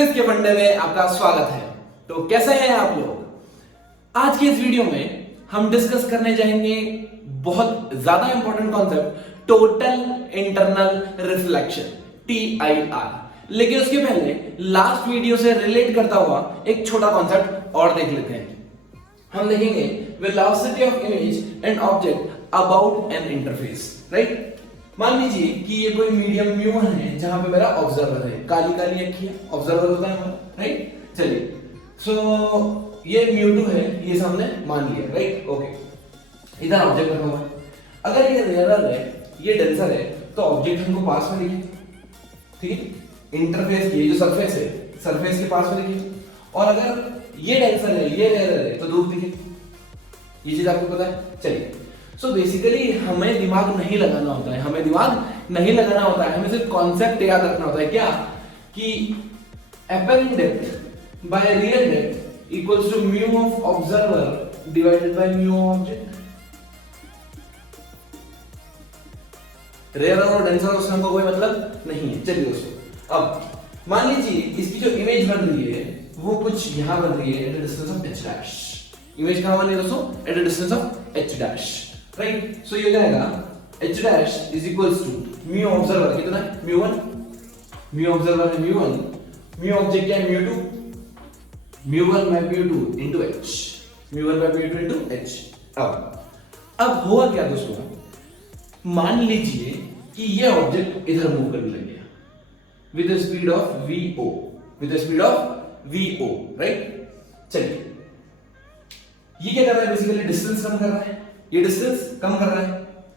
Physics के फंडे में आपका स्वागत है। तो कैसे हैं आप लोग? आज की इस वीडियो में हम डिस्कस करने जाएंगे बहुत ज्यादा important concept, total internal reflection, TIR। लेकिन उसके पहले लास्ट वीडियो से रिलेट करता हुआ एक छोटा कॉन्सेप्ट और देख लेते हैं। हम देखेंगे velocity of image and object about an interface, right. मान लीजिए कि ये कोई मीडियम म्यू है जहां पे मेरा ऑब्जर्वर है, काली काली अखियां, ऑब्जर्वर होता है हमारा, राइट। चलिए, सो ये म्यू2 है, ये सामने मान लिया, राइट, ओके। इधर ऑब्जेक्ट रखा हुआ है। अगर ये रेयर है, ये डेंसर है, तो ऑब्जेक्ट हमको पास में लिखिए, ठीक है। इंटरफेस की जो सरफेस है, सरफेस के पास में लिखिए। और अगर ये डेंसर है, ये रेयर है, तो दूर लिखिए। ये चीज आपको पता है। चलिए, सो बेसिकली हमें दिमाग नहीं लगाना होता है, हमें सिर्फ कॉन्सेप्ट याद रखना होता है। क्या कि apparent depth by real depth equals to mu of observer divided by mu of object. Rare और डेंसर उससे हमको कोई मतलब नहीं है। चलिए दोस्तों, अब मान लीजिए इसकी जो इमेज बन रही है वो कुछ यहां बन रही है, at a distance of h dash. Image कहां बन रही है दोस्तों? At a distance of h dash, right. So ये हो जाएगा h dash is equals to mu observer कितना है? म्यू1। म्यू ऑब्जर्वर है म्यू1, म्यू ऑब्जेक्ट क्या है? म्यू2। म्यू1 बाय म्यू2 इनटू h, म्यू1 बाय म्यू2 इनटू h। अब हुआ क्या दोस्तों? मान लीजिए कि ये ऑब्जेक्ट इधर मूव करने लग गया with the speed of v0, with the speed of v0, right. चलिए, ये क्या कर रहा है? बेसिकली डिस्टेंस कम कर रहा है। ये डिस्टेंस कम कर रहा है।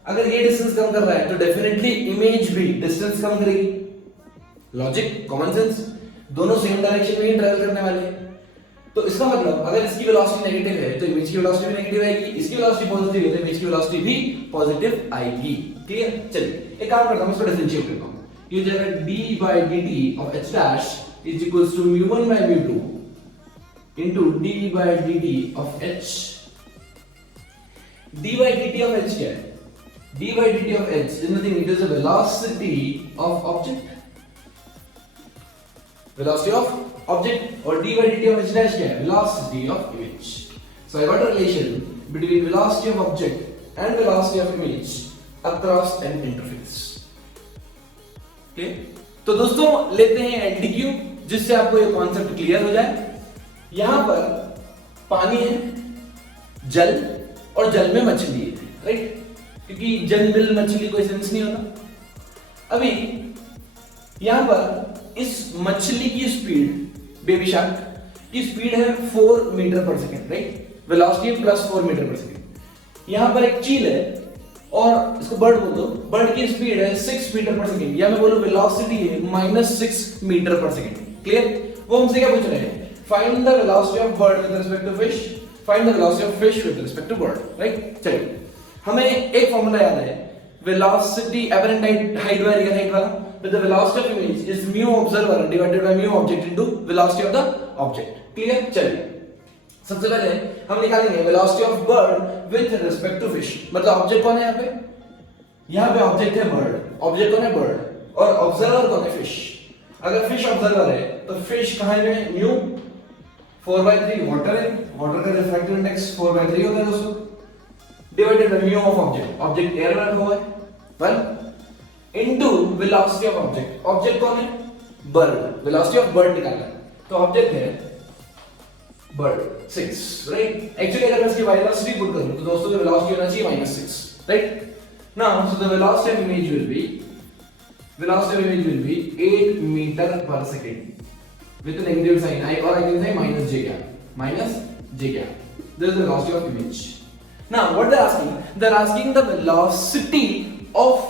अगर ये डिस्टेंस कम कर रहा है तो डेफिनेटली इमेज भी डिस्टेंस कम करेगी। लॉजिक, कॉमन सेंस, दोनों सेम डायरेक्शन में ही ट्रैवल करने वाले हैं। तो इसका मतलब अगर इसकी वेलोसिटी नेगेटिव है तो इमेज की वेलोसिटी भी नेगेटिव आएगी, इसकी वेलोसिटी पॉजिटिव है तो इमेज की वेलोसिटी भी पॉजिटिव आएगी। क्लियर? चलिए, एक काम करता हूं, इसको डिफरेंशिएट करता हूं। ये जो है d by dt of h dash is equals to mu1 by mu2 into d by dt of h। d by dt of h क्या है? d by dt of h is nothing, it is the velocity of object, velocity of object। और d by dt of h dash क्या है? velocity of image। So I got a relation between velocity of object and velocity of image across an interface। Clear? तो दोस्तों लेते हैं एलटीक्यू, जिससे आपको ये कॉन्सेप्ट क्लियर हो जाए। यहां पर पानी है, जल, और जल में मछली है, राइट, क्योंकि जल मिल मछली कोई सेंस नहीं होता। अभी यहां पर इस मछली की स्पीड, बेबी शार्क की स्पीड है 4 meter per second, right, velocity plus 4 meter per second. यहां पर एक चील है और इसको बर्ड बोल दो, बर्ड की स्पीड है 6 मीटर पर सेकेंड, या मैं बोलूं वेलोसिटी है -6 मीटर पर सेकेंड। क्लियर? वो हमसे क्या पूछ रहे हैं? Find the velocity of bird with respect to fish, find the velocity of fish with respect to bird, right. चलिए, हमें एक फॉर्मूला याद है, velocity apparent height by real height वाला, with the velocity of image is mu observer divided by mu object into velocity of the object. Clear? चलिए, सबसे पहले हम निकालेंगे velocity of bird with respect to fish. मतलब object कौन है यहाँ पे? यहाँ पे ऑब्जेक्ट है बर्ड, ऑब्जेक्ट कौन है? बर्ड, और ऑब्जर्वर कौन है? फिश। अगर फिश ऑब्जर्वर है तो फिश कहां है? म्यू 4/3 वाटर है, वाटर का रिफ्रैक्टिव इंडेक्स 4/3 होता है दोस्तों, divided by mu of object, object air में रखा हुआ है, well, into velocity of object. Object कौन है? बर्ड, वेलोसिटी ऑफ बर्ड निकालना है, तो ऑब्जेक्ट है बर्ड 6, राइट। एक्चुअली अगर मैं इसकी वेलोसिटी पुट करूं तो दोस्तों वेलोसिटी होना चाहिए -6, right. Now so the velocity of image will be 8 metre per second with negative sign, I or I can say minus j cap, this is the velocity of image। Now what they're asking? They're asking the velocity of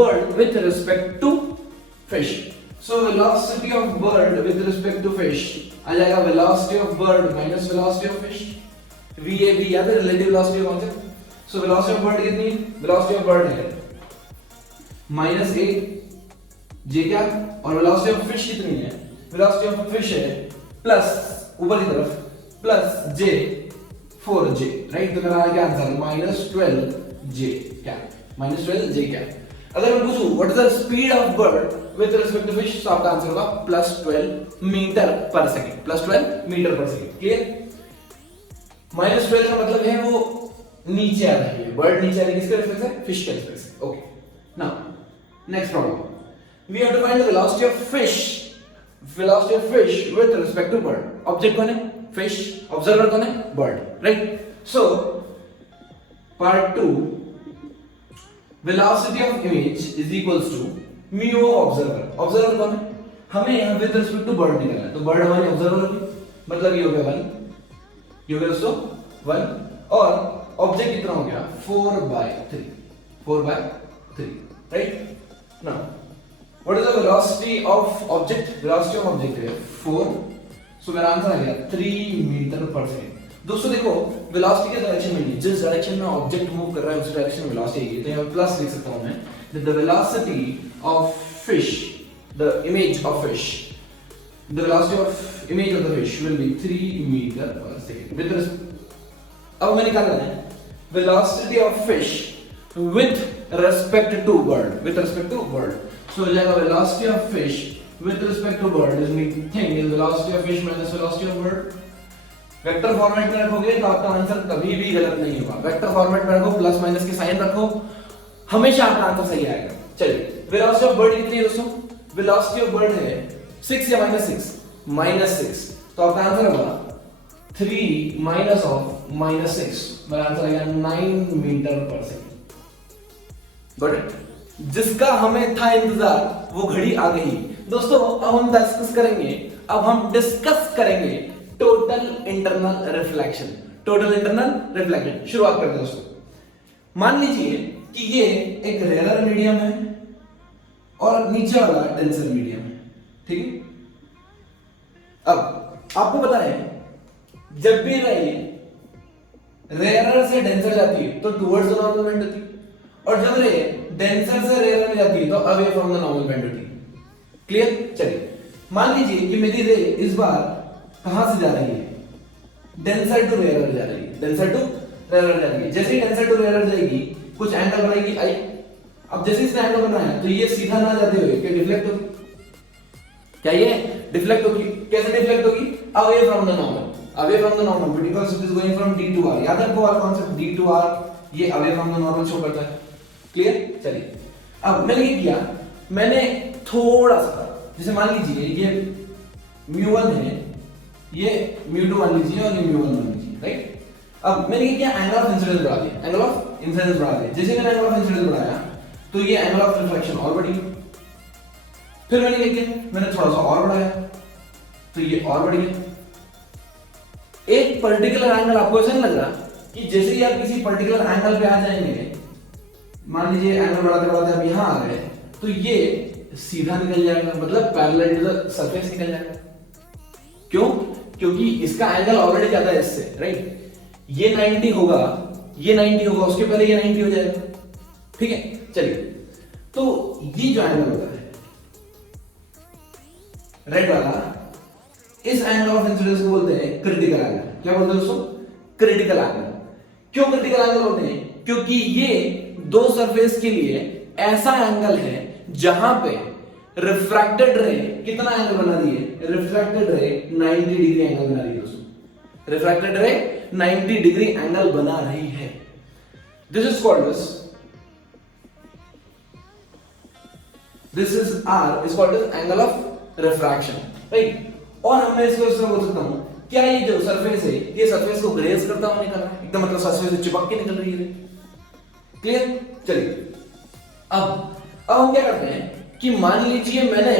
bird with respect to fish। So velocity of bird with respect to fish आ जाएगा velocity of bird minus velocity of fish, VAB याद है, relative velocity of object। So velocity of bird कितनी? velocity of bird है -8 j क्या, और velocity of fish कितनी है? velocity of fish है प्लस ऊपर की तरफ प्लस j 4j, राइट। तो मेरा आ गया आंसर -12j क्या, -12j क्या। अगर मैं पूछूं what is the speed of bird with respect to fish, तो आपका आंसर होगा +12 meter per second, +12 meter per second. Clear? -12 का मतलब है वो नीचे आ रही है, बर्ड नीचे आ रही है, किसके रेस्पेक्ट से? फिश के रेस्पेक्ट से। Okay, now next problem, we have to find the velocity of fish, velocity of fish with respect to bird. Object कौन है? फिश, ऑब्जर्वर कौन है? Bird, right? So part 2, velocity of image is equals to mu observer. Observer कौन है? हमें यहाँ with respect to bird निकालना है, तो बर्ड हमारी ऑब्जर्वर होगी, मतलब ये हो गया 1, ये हो गया दोस्तों 1, और ऑब्जेक्ट कितना हो गया? 4/3, 4/3, right? Now what is the velocity of object? Velocity of object है 4, सो मेरा आंसर आ गया 3 मीटर पर सेकेंड। दोस्तों देखो, वेलोसिटी के डायरेक्शन में नहीं, जिस डायरेक्शन में ऑब्जेक्ट मूव कर रहा है उस डायरेक्शन में वेलोसिटी आएगी, तो यहाँ प्लस लिख सकता हूं मैं, the velocity of fish, the image of fish, the velocity of image of the fish will be 3 metre per second. With अब हमें निकालना है velocity of fish with respect to bird, with respect to bird, so हो जाएगा velocity of fish with respect to bird is nothing is velocity of fish minus velocity of bird। Vector format में रखोगे तो आपका answer कभी भी गलत नहीं होगा। वेक्टर फॉर्मेट में रखो, प्लस माइनस के साइन रखो, हमेशा आपका आंसर सही आएगा। चलिए, वेलोसिटी ऑफ बर्ड कितनी है दोस्तों? वेलोसिटी ऑफ बर्ड है 6 या -6, -6, तो आपका आंसर होगा 3 माइनस ऑफ -6, मेरा आंसर आएगा 9 metre per second. Got it? जिसका हमें था इंतजार वो घड़ी आ गई। दोस्तों अब हम डिस्कस करेंगे total internal reflection. Total internal reflection शुरुआत करते हैं दोस्तों। मान लीजिए कि ये एक रेयर मीडियम है और नीचे वाला डेंसर मीडियम है, ठीक है? अब आपको पता है जब भी रे रेयर से डेंसर जाती है तो टुवर्ड्स द नॉर्मल बेंड होती है, और जब रे डेंसर से रेयर में जाती है तो away from the normal bend होती है। क्लियर? चलिए, मान लीजिए कि मेरी रे इस बार कहां से जा रही है? डेंसर टू रेयर जा रही है, डेंसर टू रेयर जा रही है। जैसे ही डेंसर टू रेयर जाएगी कुछ एंगल बनाएगी आई। अब जैसे इसने एंगल बनाया तो ये सीधा ना जाते हुए क्या डिफ्लेक्ट होगी? क्या ये डिफ्लेक्ट होगी? कैसे डिफ्लेक्ट होगी? Away from the normal, away from the normal, because it is going from d to r। याद है आपको वाला कॉन्सेप्ट d to r, ये away from the normal show करता है। क्लियर? चलिए, अब मैंने ये किया, मैंने थोड़ा सा, जैसे मान लीजिए ये μ1 है, ये μ2 मान लीजिए और ये μ1 मान लीजिए, राइट? अब मैंने ये किया, एंगल ऑफ इंसिडेंस बढ़ा दिया, एंगल ऑफ इंसिडेंस बढ़ा दिया। जैसे मैंने एंगल ऑफ इंसिडेंस बढ़ाया तो ये एंगल ऑफ रिफ्लेक्शन और बढ़ी। फिर मैंने क्या किया, मैंने थोड़ा सा और बढ़ाया तो ये और बढ़ गया। एक पर्टिकुलर एंगल, आपको ऐसा नहीं लग रहा कि जैसे ही आप किसी पर्टिकुलर एंगल पे आ जाएंगे, मान लीजिए एंगल बढ़ाते बढ़ाते आप यहां आ गए तो ये सीधा निकल जाएगा, मतलब पैरेलल टू द सरफेस निकल जाएगा। क्यों? क्योंकि इसका एंगल ऑलरेडी ज्यादा है इससे, राइट? ये 90 होगा, ये 90 होगा, उसके पहले ये 90 हो जाएगा। ठीक है? चलिए, तो ये जो एंगल होता है रेड वाला, इस एंगल ऑफ इंसिडेंस को बोलते हैं क्रिटिकल एंगल। क्या बोलते हैं दोस्तों? Critical angle. क्यों क्रिटिकल एंगल बोलते हैं? क्योंकि ये दो सरफेस के लिए ऐसा एंगल है जहां पे रिफ्रैक्टेड रे कितना एंगल बना रही है? रिफ्रैक्टेड रे 90 डिग्री एंगल बना रही है दोस्तों। रिफ्रैक्टेड रे 90 डिग्री एंगल बना रही है। This is called this is R is called angle of refraction, right? और हमने इसको इस तरह बोल सकता हूं, क्या ये जो सरफेस है ये सरफेस को ग्रेज करता हुआ निकल रहा है, एकदम मतलब सरफेस से चिपक के निकल रही है। क्लियर? चलिए, अब हम क्या करते हैं कि मान लीजिए मैंने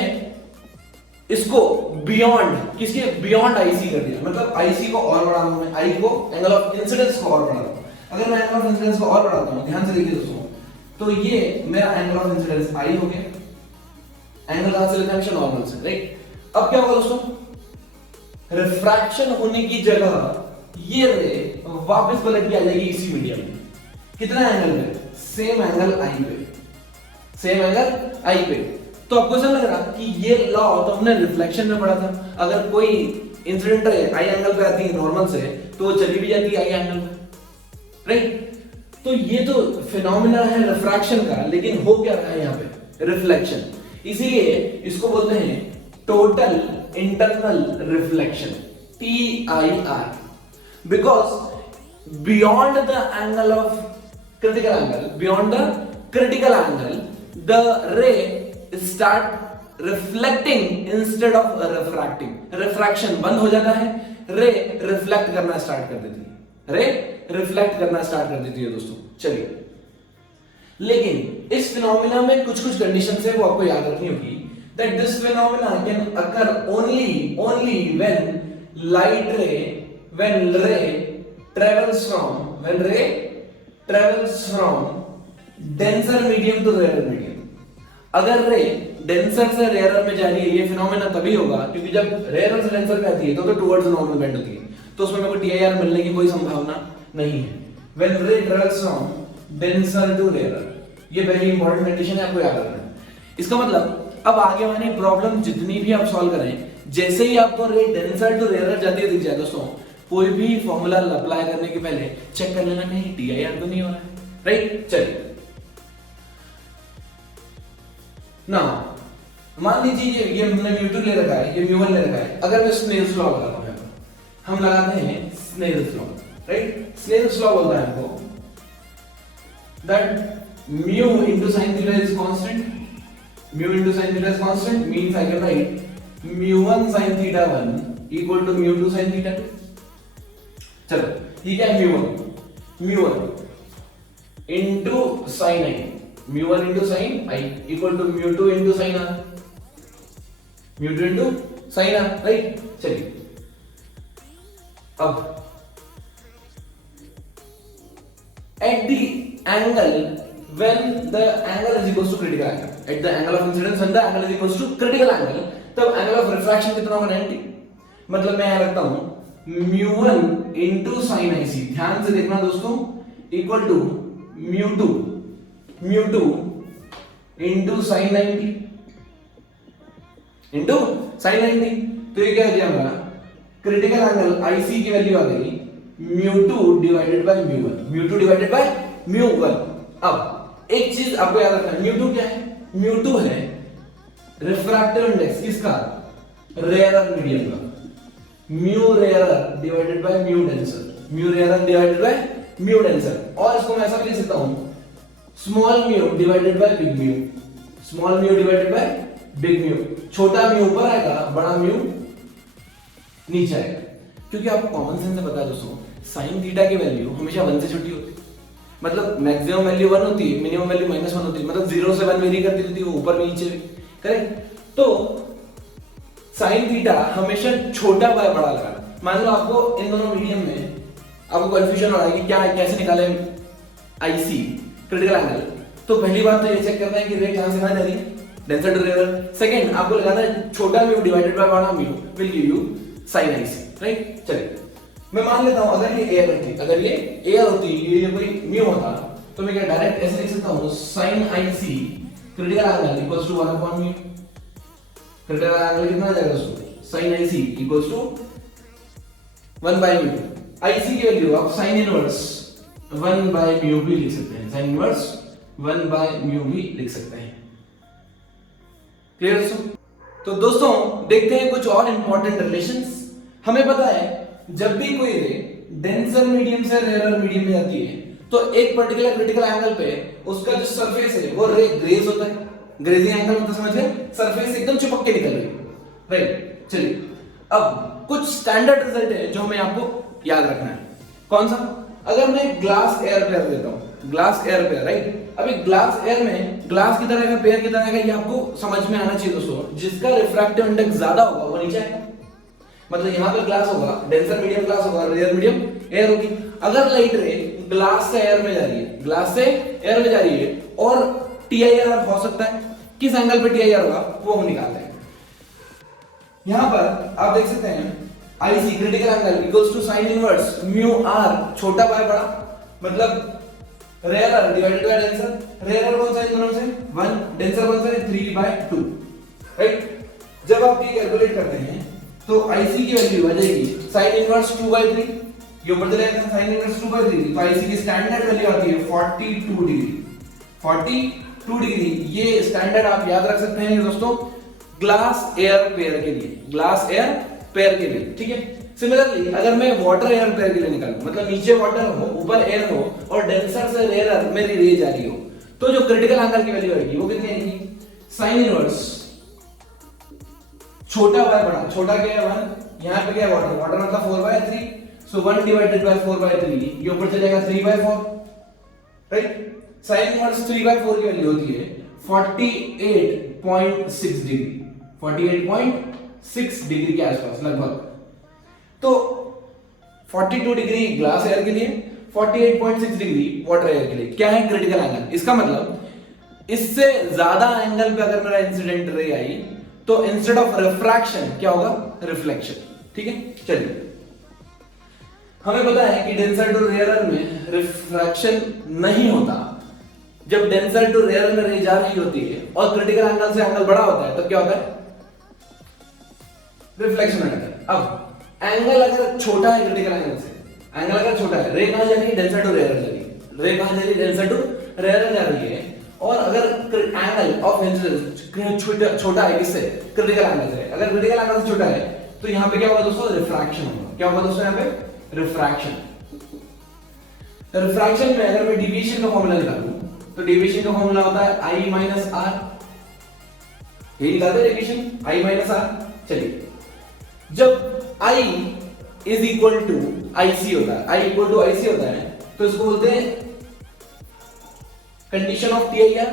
इसको बियॉन्ड, किसके बियॉन्ड आईसी कर दिया, मतलब आईसी को और बढ़ा दूं, मैं आई को, एंगल ऑफ इंसिडेंस को और बढ़ा दूं। अगर मैं एंगल ऑफ इंसिडेंस को और बढ़ाता हूं, ध्यान से देखिए दोस्तों, तो ये मेरा एंगल ऑफ इंसिडेंस आई हो गया। एंगल कहां से लेते हैं? नॉर्मल से, राइट? अब क्या होगा दोस्तों? रिफ्रैक्शन होने की जगह ये रे वापस पलट के आ जाएगी इसी मीडियम में। कितना एंगल पे? सेम एंगल आई पे, सेम एंगल आई पे। तो आपको ऐसा लग रहा कि ये लॉ तो हमने रिफ्लेक्शन में पढ़ा था, अगर कोई इंसिडेंट आई एंगल पे आती है नॉर्मल से तो वो चली भी जाती है आई एंगल पे, राइट? तो ये तो फिनोमेना है रिफ्रैक्शन का, लेकिन हो क्या रहा है यहाँ पे? रिफ्लेक्शन। इसीलिए इसको बोलते हैं total internal reflection, TIR, because beyond the angle of critical angle, beyond the critical angle the रे start reflecting instead of refracting. Refraction बंद हो जाता है, रे रिफ्लेक्ट करना स्टार्ट कर देती है, रे रिफ्लेक्ट करना स्टार्ट कर देती है दोस्तों। चलिए, लेकिन इस फिनोमिना में कुछ कुछ कंडीशंस है वो आपको याद रखनी होगी, that this phenomena can occur only when light ray, when ray travels from denser medium to rarer medium। अगर रे डेंसर से रेयर में जा रही है, ये फिनोमेना तभी होगा क्योंकि जब रेयर से डेंसर में आती है तो टुवर्ड्स नॉर्मल बेंड होती है, तो उसमें मेरे को TIR मिलने की कोई संभावना नहीं है। When ray travels from denser to rarer, ये पहली इंपॉर्टेंट कंडीशन है, आपको याद रखना है। इसका मतलब अब आगे वाली प्रॉब्लम जितनी भी आप सॉल्व करें, जैसे ही आपको रे डेंसर टू रेयर जाती है दिख जाए दोस्तों, कोई भी फॉर्मूला अप्लाई करने के पहले चेक कर लेना कहीं TIR तो नहीं हो रहा है, राइट। चलिए ना, मान लीजिए ये हमने μ2 ले रखा है, ये μ1 ले रखा है। अगर मैं स्नेल्स लॉ लगाता हूं, हम लगाते हैं Snell's law, right. Snell's law बोलता है हमको that mu into sin theta is constant, mu into sin theta is constant means I can write mu1 sin theta 1 equal to mu2 sin theta 2। चलो ये क्या है, mu1 into sin I, mu1 into sin I equal to mu2 into sin R, mu2 into sin R, right. चलिए अब at the angle when the angle is equals to critical angle, at the angle of incidence when the angle is equals to critical angle, तब angle of refraction कितना होगा, 90। मतलब मैं यहां रखता हूं mu1 into sin IC, ध्यान से देखना दोस्तों, equal to mu2 into sin 90 into sin 90। तो ये क्या हो गया हमारा क्रिटिकल एंगल IC की वैल्यू आ गई mu2 divided by mu1, mu2 divided by mu1। अब एक चीज आपको याद रखना है, mu2 क्या है, mu2 है रिफ्रैक्टिव इंडेक्स किसका, रेयर मीडियम का, mu rare divided by mu denser, mu rare divided by mu denser. और इसको मैं ऐसा भी लिख सकता हूं small mu divided by big mu, small mu divided by big mu। छोटा mu ऊपर आएगा, बड़ा mu नीचे आएगा, क्योंकि आपको कॉमन सेंस से पता है दोस्तों, sin थीटा की वैल्यू हमेशा 1 से छोटी होती है, मतलब मैक्सिमम वैल्यू 1 होती है, मिनिमम वैल्यू -1 होती है, मतलब 0 से 1 वेरी करती रहती है, वो ऊपर भी नीचे भी, करेक्ट। तो sin थीटा हमेशा छोटा बाय बड़ा लगा। मान लो आपको इन दोनों मीडियम में आपको कंफ्यूजन हो रहा है कि क्या कैसे निकाले IC क्रिटिकल एंगल, तो पहली बात तो ये चेक करना है कि रे कहां से कहां जा रही है, डेंसर टू रेयर। सेकंड आपको लगाना है छोटा mu डिवाइडेड बाय बड़ा mu will give you sin IC, right. चलिए मैं मान लेता हूं अगर ये एयर होती, अगर ये एयर होती, ये कोई mu होता, तो मैं क्या डायरेक्ट ऐसे लिख सकता हूं sin IC critical angle equals to 1 upon mu। Critical angle कितना आ जाएगा दोस्तों, sin IC equals to 1 by mu। IC की वैल्यू आप sin इनवर्स 1 बाय mu भी लिख सकते हैं, sin इनवर्स 1 बाय mu भी लिख सकते हैं। क्लियर दोस्तों? तो दोस्तों देखते हैं कुछ और इंपॉर्टेंट रिलेशंस। हमें पता है जब भी कोई रे डेंसर मीडियम से रेयर मीडियम में जाती है तो एक पर्टिकुलर क्रिटिकल एंगल पे उसका जो सरफेस है वो रे ग्रेज होता है, ग्रेजिंग एंगल मतलब समझ गए, सरफेस एकदम चिपक के निकल रही है, राइट। चलिए अब कुछ स्टैंडर्ड रिजल्ट है जो हमें आपको याद रखना है। कौन सा, अगर मैं ग्लास एयर पेयर देता हूं, ग्लास एयर पेयर, राइट। अभी ग्लास एयर में ग्लास की तरह का पेयर की तरह का, ये आपको समझ में आना चाहिए दोस्तों, जिसका रिफ्रैक्टिव इंडेक्स ज्यादा होगा वो नीचे आएगा, मतलब यहां पे ग्लास होगा, डेंसर मीडियम ग्लास होगा, रेयर मीडियम एयर होगी। अगर लाइट रे ग्लास से एयर में जा रही है, ग्लास से एयर में जा रही है और TIR हो सकता है, किस एंगल पे TIR होगा वो हम निकालते हैं। यहां पर आप देख सकते हैं IC critical angle equals to sin inverse mu r छोटा बाय बड़ा, मतलब rare divided by denser. Rare कौन सा इन दोनों से 1, डेंसर कौन सा है 3/2, राइट। जब आप ये कैलकुलेट करते हैं तो IC की वैल्यू आ जाएगी sin इनवर्स 2/3, ये ऊपर चले जाएगा sin इनवर्स 2/3, तो IC की स्टैंडर्ड वैल्यू आती है 42 डिग्री, 42 2 डिग्री, ये स्टैंडर्ड आप याद रख सकते हैं दोस्तों ग्लास एयर पेयर के लिए, ग्लास एयर पेयर के लिए, ठीक है। सिमिलरली अगर मैं वाटर एयर पेयर के लिए निकालूं, मतलब नीचे वाटर हो ऊपर एयर हो और डेंसर से रेयर मेरी रेज आ रही हो, तो जो क्रिटिकल एंगल की वैल्यू आएगी वो कितनी आएगी, साइन इनवर्स छोटा बाय बड़ा, छोटा क्या है 1, यहां पे क्या है वाटर, वाटर मतलब 4/3, सो 1 डिवाइडेड बाय 4/3, ये ऊपर चले जाएगा 3/4, राइट। साइन इनवर्स 3/4 की वैल्यू होती है 48.6 डिग्री, 48.6 डिग्री के आसपास लगभग। तो 42 डिग्री ग्लास एयर के लिए, 48.6 डिग्री वाटर एयर के लिए क्या है क्रिटिकल एंगल। इसका मतलब इससे ज्यादा एंगल पे अगर मेरा इंसिडेंट रे आई तो इंस्टेड ऑफ रिफ्रैक्शन क्या होगा, रिफ्लेक्शन, ठीक है। चलिए हमें पता है कि डेंसर टू रेयरर में रिफ्रैक्शन नहीं होता, जब डेंसर टू रेयरर में रे जा रही होती है और क्रिटिकल एंगल से एंगल बड़ा होता है तब क्या होता है, रिफ्लेक्शन होता है। अब एंगल अगर छोटा है क्रिटिकल एंगल से, एंगल अगर छोटा है, रे कहां जा रही है, डेंसर टू रेयरर जा रही है, रे कहां जा रही है, डेंसर टू रेयरर जा रही है, और अगर एंगल ऑफ इंसिडेंस छोटा है किससे, क्रिटिकल एंगल से, अगर क्रिटिकल एंगल से छोटा है तो यहां पे क्या होगा दोस्तों, रिफ्रैक्शन होगा। क्या होगा दोस्तों यहां पे, रिफ्रैक्शन। रिफ्रैक्शन में अगर मैं डेविएशन का फॉर्मूला निकालूं तो डेविएशन का फॉर्मूला होता है I माइनस R, यही निकालते हैं डेविएशन I माइनस R। चलिए जब I is equal to IC होता है, I इक्वल टू IC होता है तो इसको बोलते हैं कंडीशन ऑफ TIR,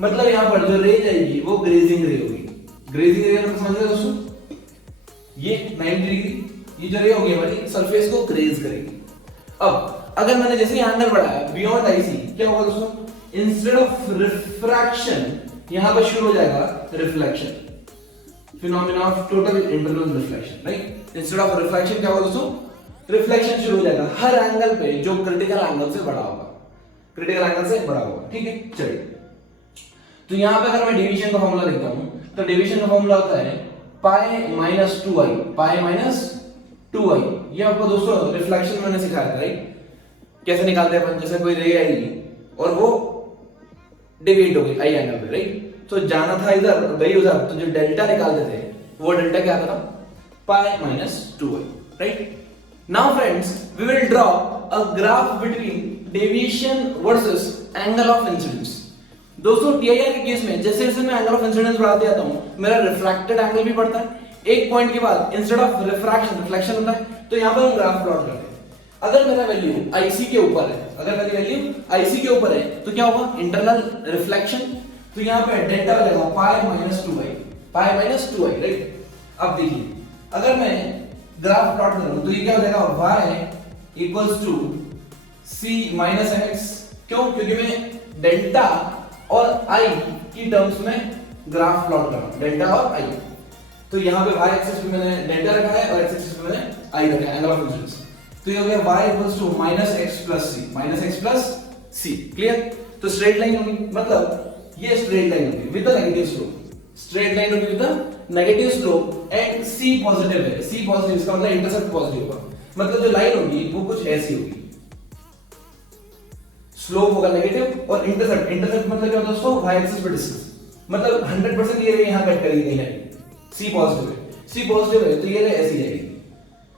मतलब यहां पर जो रे जाएगी वो ग्रेजिंग रे होगी। ग्रेजिंग रे मतलब समझ रहे दोस्तों, ये 90 डिग्री ये जो रे होगी हमारी सरफेस को ग्रेज करेगी। अब अगर मैंने जैसे ही एंगल बढ़ाया बियॉन्ड IC, क्या होगा दोस्तों, इंस्टेड ऑफ रिफ्रैक्शन यहां पर शुरू हो जाएगा reflection, phenomena of total internal reflection, right. Instead of reflection क्या होगा दोस्तों, रिफ्लेक्शन शुरू हो जाएगा हर एंगल पे जो क्रिटिकल एंगल से बड़ा होगा, क्रिटिकल एंगल से बड़ा होगा, ठीक है। चलिए तो यहां पे अगर मैं डेविएशन का फॉर्मूला लिखता हूं तो डेविएशन का फॉर्मूला होता है पाई माइनस 2i, पाई माइनस 2i। ये आपको दोस्तों रिफ्लेक्शन मैंने सिखाया था, राइट, कैसे निकालते हैं अपन, जैसे कोई रे आएगी और वो डेविएट हो गई आई एंगल पे, राइट, तो जाना था इधर गई उधर, तो जो डेल्टा निकालते थे वो डेल्टा क्या आता था, pi minus 2i, right. Now friends we will draw a graph between deviation versus angle of incidence. दोस्तों TIR के केस में जैसे जैसे मैं एंगल ऑफ इंसिडेंस बढ़ाते जाता हूं मेरा रिफ्रैक्टेड एंगल भी बढ़ता है, एक पॉइंट के बाद इंस्टेड ऑफ रिफ्रैक्शन रिफ्लेक्शन होता है। तो यहां पर हम ग्राफ प्लॉट करते हैं। अगर मेरा वैल्यू IC के ऊपर है, अगर मेरी वैल्यू IC के ऊपर है तो क्या होगा, इंटरनल रिफ्लेक्शन, तो यहां पे डेल्टा लगेगा पाई माइनस 2i, पाई माइनस 2i, राइट। अब देखिए अगर मैं ग्राफ प्लॉट करूं तो ये क्या हो जाएगा, y equals to c minus mx, क्यों, क्योंकि मैं डेल्टा और i की टर्म्स में ग्राफ प्लॉट कर रहा हूं, डेल्टा और i। तो यहां पे y एक्सिस पे मैंने डेल्टा रखा है और x एक्सिस पे मैंने i रखा है, एंगल ऑफ इंसिडेंस। तो ये हो गया y equals to minus x plus c, clear. तो स्ट्रेट लाइन होगी, मतलब ये स्ट्रेट लाइन होगी with the negative slope, straight line होगी with the negative slope and c positive है, c पॉजिटिव इसका मतलब इंटरसेप्ट पॉजिटिव होगा, मतलब जो लाइन होगी वो कुछ ऐसी होगी, स्लोप होगा नेगेटिव और इंटरसेप्ट, इंटरसेप्ट मतलब क्या होता है दोस्तों, y एक्सिस पे डिस्टेंस, मतलब 100% ये रे यहां कट करेगी नहीं लाइन, c पॉजिटिव है, c पॉजिटिव है तो ये रे ऐसी जाएगी,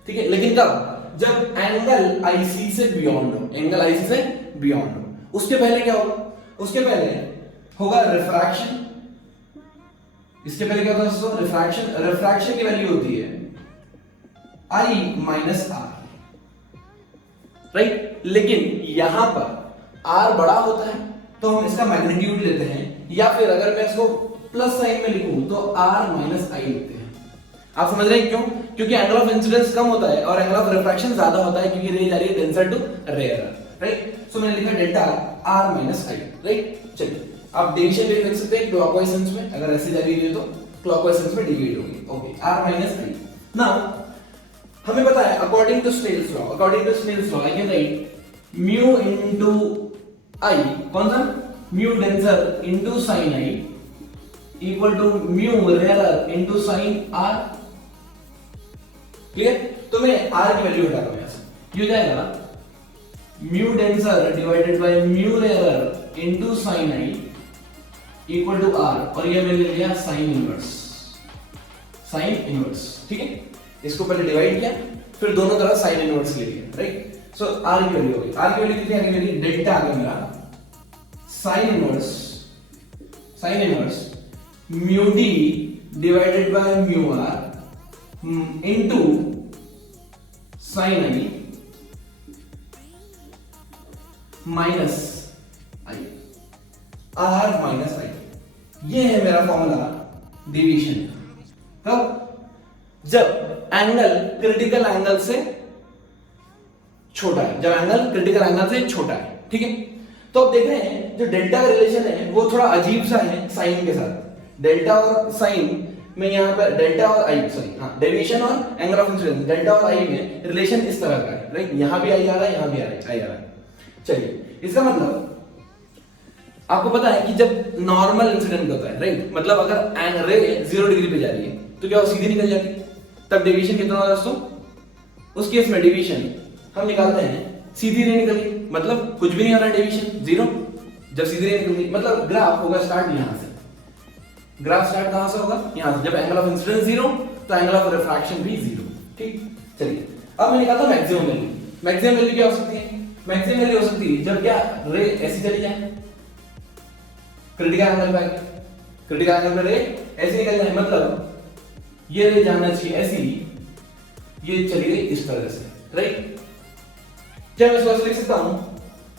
ठीक है। लेकिन कब, जब एंगल IC से बियॉन्ड हो, एंगल IC से बियॉन्ड हो। उसके पहले क्या होगा, उसके पहले होगा रिफ्रैक्शन, इसके पहले क्या होता है दोस्तों, रिफ्रैक्शन। रिफ्रैक्शन की वैल्यू होती है I माइनस R, राइट। लेकिन यहां पर R बड़ा होता है तो हम इसका मैग्नीट्यूड लेते हैं, या फिर अगर मैं इसको प्लस साइन में लिखूं तो R माइनस I लिखते हैं। आप समझ रहे हैं क्यों, क्योंकि एंगल ऑफ इंसिडेंस कम होता है और एंगल ऑफ रिफ्रैक्शन ज्यादा होता है, क्योंकि रे जा रही है डेंसर टू रेयरर, राइट। सो मैंने लिखा delta R minus I, right. चलिए आप डेविएशन भी लिख सकते हैं क्लॉकवाइज सेंस में, अगर ऐसे जा रही है तो क्लॉकवाइज सेंस में डेविएट होगी, okay, R minus I। Now हमें पता है according to Snell's law, according to Snell's law I can write mu into I, कौन सा, mu denser into sine I equal to mu rarer into sine R, clear. तो मैं R की value हटा रहा हूं यहां से, ये हो जाएगा ना mu denser divided by mu rarer into sine I equal to R, और ये मैंने ले लिया साइन इनवर्स, ठीक है। इसको पहले डिवाइड किया, फिर दोनों तरफ साइन इनवर्स ले लिया, राइट। सो आर की वैल्यू होगी, आर की वैल्यू कितनी आ गई मेरी, डेल्टा आ गया मेरा sine inverse mu D divided by mu R into sine I minus I, R minus I. ये है मेरा फॉर्मूला डेविएशन। कब? जब एंगल क्रिटिकल एंगल से छोटा है, जब एंगल क्रिटिकल एंगल से छोटा है, ठीक है। तो अब देख रहे हैं जो डेल्टा का रिलेशन है वो थोड़ा अजीब सा है साइन के साथ। डेल्टा और साइन में यहाँ पर डेल्टा और आई, सॉरी हाँ, डेविएशन और एंगल ऑफ इंसिडेंस, डेल्टा और आई में रिलेशन इस तरह का है, राइट। यहां भी आई आ रहा है, यहां भी आई आ रहा है। चलिए, इसका मतलब आपको पता है कि जब नॉर्मल इंसिडेंट होता है, राइट, मतलब अगर रे 0 डिग्री पे जा रही है तो क्या वो सीधी निकल जाती है, तब डेविएशन कितना होगा दोस्तों? उस केस में डेविएशन हम निकालते हैं सीधी रे निकल गई, मतलब कुछ भी नहीं हो रहा है, डेविएशन 0। जब सीधी रे निकल गई मतलब ग्राफ होगा स्टार्ट यहां से, ग्राफ स्टार्ट कहां से होगा? यहां से। जब एंगल ऑफ इंसिडेंस 0 तो एंगल ऑफ रिफ्रैक्शन भी 0, ठीक। चलिए, अब मैं निकालता हूं मैक्सिमम वैल्यू। मैक्सिमम वैल्यू क्या हो सकती है? मैक्सिमम वैल्यू हो सकती है जब क्या रे ऐसी चली जाए, क्रिटिकल एंगल पे, क्रिटिकल एंगल पे रे ऐसे निकल जाए, मतलब ये रे जाना चाहिए ऐसी, ये चली गई इस तरह से, राइट। क्या मैं इसको लिख सकता हूं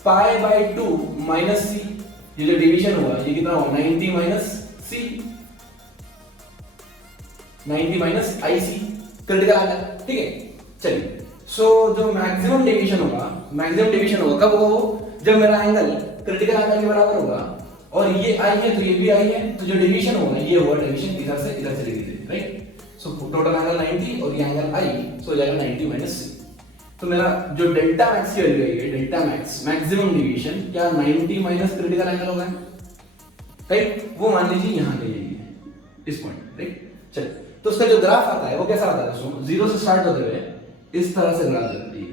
पाई बाय 2 माइनस सी, ये जो डिवीजन हुआ ये कितना होगा 90 माइनस सी, 90 माइनस आई सी, क्रिटिकल एंगल, ठीक है। चलिए, सो जो मैक्सिमम डेविएशन होगा कब होगा वो? जब मेरा एंगल क्रिटिकल एंगल के बराबर होगा, और ये आई है तो ये भी आई है, तो जो डिवीजन होगा ये होगा डेविएशन इधर से इधर चली गई, राइट। सो टोटल एंगल 90 और ये एंगल आई, सो हो जाएगा 90 माइनस सी। तो मेरा जो डेल्टा मैक्स की वैल्यू है, डेल्टा मैक्स मैक्सिमम डेविएशन क्या 90 माइनस क्रिटिकल एंगल होगा, राइट। वो मान लीजिए यहां ले जाइए इस पॉइंट, राइट। चलिए, तो उसका जो ग्राफ आता है वो कैसा आता है दोस्तों? 0 से स्टार्ट होते हुए इस तरह से ग्राफ बनती है,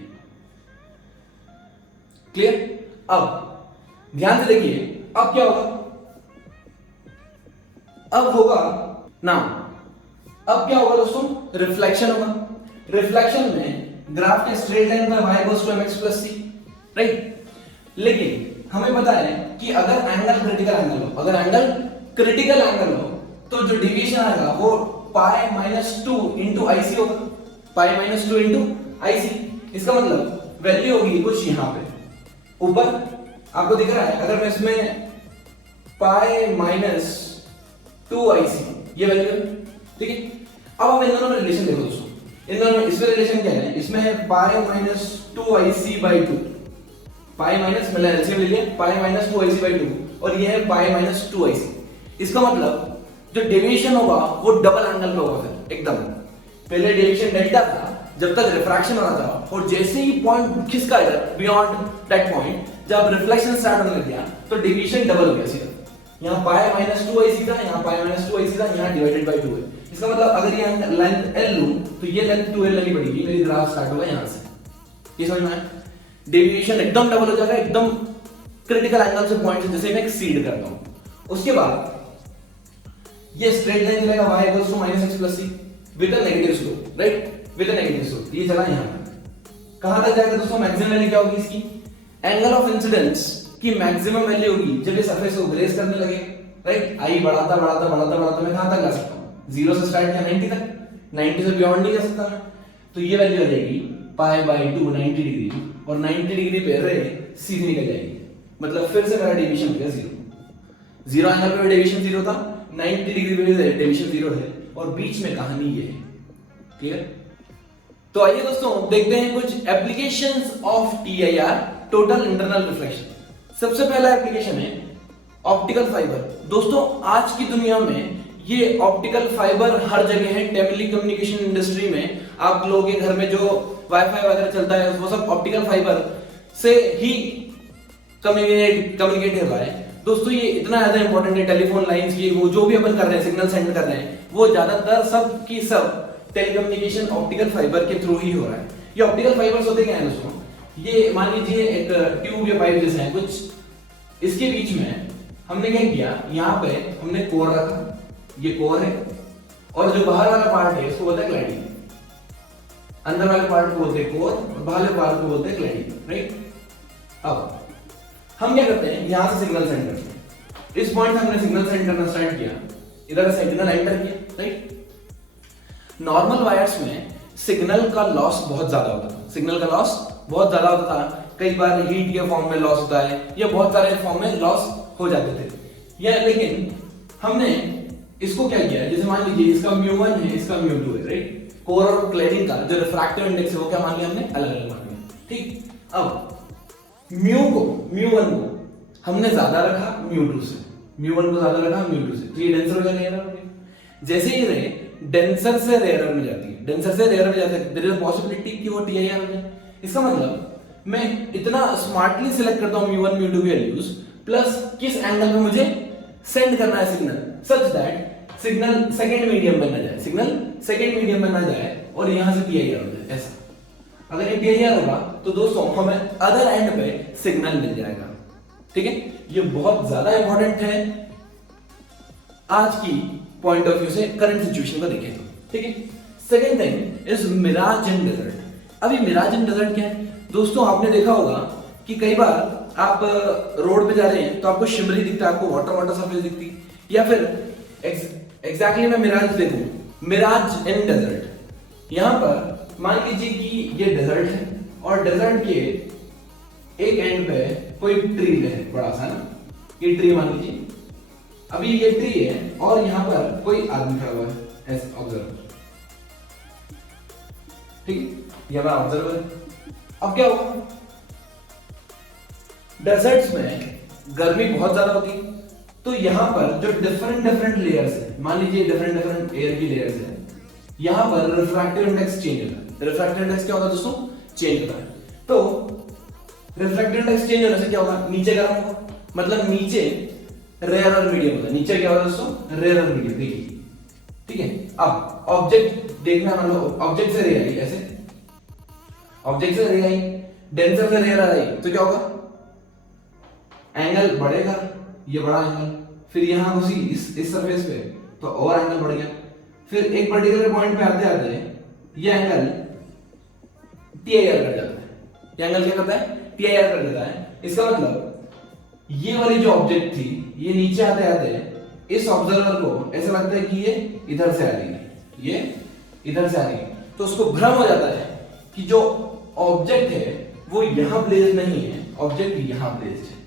क्लियर। अब ध्यान से देखिए, अब क्या होगा? अब होगा ना, अब क्या होगा दोस्तों? रिफ्लेक्शन होगा। रिफ्लेक्शन में ग्राफ के स्ट्रेट लाइन पर y goes to mx plus c, right. लेकिन हमें पता है कि अगर एंगल क्रिटिकल एंगल हो तो जो डिवीजन आएगा वो पाई माइनस 2 इंटू आईसी होगा, पाई माइनस 2 इंटू आईसी। इसका मतलब वैल्यू होगी कुछ यहां पे ऊपर आपको दिख रहा है। अगर मैं इसमें पाई माइनस 2 आईसी ये वैल्यू, ठीक है। अब आप इन दोनों में रिलेशन देखो दोस्तों, इन दोनों में इसमें रिलेशन क्या है? इसमें है pi minus 2 IC by 2, pi minus मैंने एलसीएम ले लिया, पाई माइनस 2 आईसी बाई 2, और ये है पाई माइनस 2 आईसी। इसका मतलब जो डेविएशन होगा वो डबल एंगल पे होगा फिर एकदम। पहले डेविएशन डेल्टा था जब तक रिफ्रैक्शन हो रहा था, और जैसे ही पॉइंट खिसका इधर बियॉन्ड दैट पॉइंट, जब रिफ्लेक्शन स्टार्ट होने लग गया तो डेविएशन डबल हो गया सीधा। यहाँ पाई माइनस 2 आईसी था, यहाँ पाई माइनस 2 आईसी था, यहाँ डिवाइडेड बाय 2 है। इसका मतलब अगर ये लेंथ l लूं तो ये लेंथ 2l लेनी पड़ेगी, मेरी ग्राफ स्टार्ट होगा यहाँ से। ये समझ में आया? डेविएशन एकदम डबल हो जाएगा, एकदम क्रिटिकल एंगल से पॉइंट से जैसे मैं एक्सीड करता हूं। उसके बाद ये स्ट्रेट लाइन चलेगा y equals to minus x plus c with a negative slope, right, with a negative slope. ये चला यहाँ पे कहां तक जाएगा दोस्तों? मैक्सिमम वैल्यू क्या होगी इसकी? एंगल ऑफ इंसिडेंस की मैक्सिमम वैल्यू होगी जब ये सरफेस को ग्रेस करने लगे, राइट। आई बढ़ाता बढ़ाता बढ़ाता बढ़ाता मैं कहां तक जा सकता हूं? 0 से स्टार्ट किया 90 तक, 90 से बियॉन्ड नहीं जा सकता मैं। तो ये वैल्यू आ जाएगी पाई बाय 2 90 डिग्री, और 90 डिग्री पे रे सीधी निकल जाएगी, मतलब फिर से मेरा डेविएशन हो गया 0 एंगल पे डेविएशन 0 था, 90 डिग्री पे डेविएशन 0 है, और बीच में कहानी ये है, क्लियर। तो आइए दोस्तों देखते हैं कुछ applications of TIR, total internal reflection. सबसे पहला एप्लीकेशन है ऑप्टिकल फाइबर। दोस्तों आज की दुनिया में ये ऑप्टिकल फाइबर हर जगह है। टेलीकम्युनिकेशन इंडस्ट्री में आप लोगों के घर में जो वाईफाई वगैरह चलता है वो सब ऑप्टिकल फाइबर से ही कम्युनिकेट हो रहा है। दोस्तों ये इतना ज्यादा इंपॉर्टेंट है, टेलीफोन लाइंस की वो जो भी अपन कर रहे हैं, सिग्नल सेंड कर रहे हैं, वो ज्यादातर सब की सब टेलीकम्युनिकेशन ऑप्टिकल फाइबर के थ्रू ही हो रहा है। ये ऑप्टिकल फाइबर्स होते क्या है दोस्तों? ये मान लीजिए एक ट्यूब या पाइप जैसे है कुछ, इसके बीच में हमने क्या किया, यहाँ पे हमने कोर रखा, ये कोर है, और जो बाहर वाला पार्ट है इसको बोलते हैं क्लैडिंग। अंदर वाले पार्ट को बोलते हैं कोर और बाहर वाले पार्ट को बोलते हैं क्लैडिंग, राइट। अब हम क्या करते हैं, यहां से सिग्नल सेंड करते हैं। इस पॉइंट से हमने सिग्नल सेंड करना स्टार्ट किया, इधर सिग्नल एंटर किया, राइट। नॉर्मल वायर्स में सिग्नल का लॉस बहुत ज्यादा होता था, सिग्नल का लॉस बहुत ज्यादा होता था। कई बार हीट के फॉर्म में लॉस होता है या बहुत सारे फॉर्म में लॉस हो जाते थे, या लेकिन हमने इसको क्या किया, जैसे मान लीजिए इसका μ1 है, इसका μ2 है, राइट। कोर और क्लैडिंग का जो रिफ्रैक्टिव इंडेक्स है वो क्या मान लिया हमने, अलग अलग मान लिया, ठीक। अब μ1 को हमने ज्यादा रखा μ2 से, μ1 को ज्यादा रखा μ2 से, तो ये डेंसर हो जाएगा। जैसे ही रे डेंसर से रेयरर में जाती है, डेंसर से रेयरर में जाती है, देयर इज पॉसिबिलिटी कि वो TIR हो जाए। इसका मतलब मैं इतना स्मार्टली सिलेक्ट करता हूं μ1 μ2 की वैल्यूज, प्लस किस एंगल में मुझे सेंड करना है signal, such that signal second medium में ना जाए, सिग्नल सेकंड मीडियम में ना जाए और यहां से TIR हो जाए। ऐसा अगर ये TIR होगा तो दोस्तों हमें अदर एंड पे सिग्नल मिल जाएगा, ठीक है। ये बहुत ज्यादा इंपॉर्टेंट है आज की पॉइंट ऑफ व्यू से, करंट सिचुएशन को देखें तो, ठीक है। Second thing is mirage in desert. अभी मिराज इन डेजर्ट क्या है दोस्तों, आपने देखा होगा कि कई बार आप रोड पे जा रहे हैं तो आपको शिमरी दिखता है, आपको वाटर सरफेस दिखती है, या फिर एग्जैक्टली मैं मिराज देखूं, मिराज इन डेजर्ट। यहां पर मान लीजिए कि ये डेजर्ट है और डेजर्ट के एक एंड पे कोई ट्री है बड़ा सा ना, ये ट्री मान लीजिए, अभी ये ट्री है और यहां पर कोई आदमी खड़ा हुआ है एज ऑब्जर्वर, ठीक है, ये हमारा ऑब्जर्वर है। अब क्या होगा, डेजर्ट्स में गर्मी बहुत ज्यादा होती है, तो यहां पर जो डिफरेंट लेयर्स है, मान लीजिए डिफरेंट एयर की लेयर्स है, यहां पर रिफ्रैक्टिव इंडेक्स चेंज होता है। रिफ्रैक्टिव इंडेक्स क्या होता है दोस्तों, चेंज होता है। तो रिफ्रैक्टिव इंडेक्स चेंज होने से क्या होगा, नीचे गर्म होगा, मतलब नीचे रेयर और मीडियम होता है। नीचे क्या होगा दोस्तों, रेयर और मीडियम, देखिए, ठीक है। अब ऑब्जेक्ट देखना, मतलब ऑब्जेक्ट से रे आई, ऐसे ऑब्जेक्ट से रे आई, डेंसर से रेयर आई, तो क्या होगा, एंगल बढ़ेगा, ये बड़ा एंगल, फिर यहां उसी इस सरफेस पे तो और एंगल बढ़ गया, फिर एक पर्टिकुलर पॉइंट पे आते आते ये एंगल TIR कर जाता है। ये एंगल क्या करता है, TIR कर देता है। इसका मतलब ये वाली जो ऑब्जेक्ट थी, ये नीचे आते आते इस ऑब्जर्वर को ऐसा लगता है कि ये इधर से आ रही है, ये इधर से आ रही है, तो उसको भ्रम हो जाता है कि जो ऑब्जेक्ट है वो यहां प्लेस नहीं है, ऑब्जेक्ट यहां प्लेस है।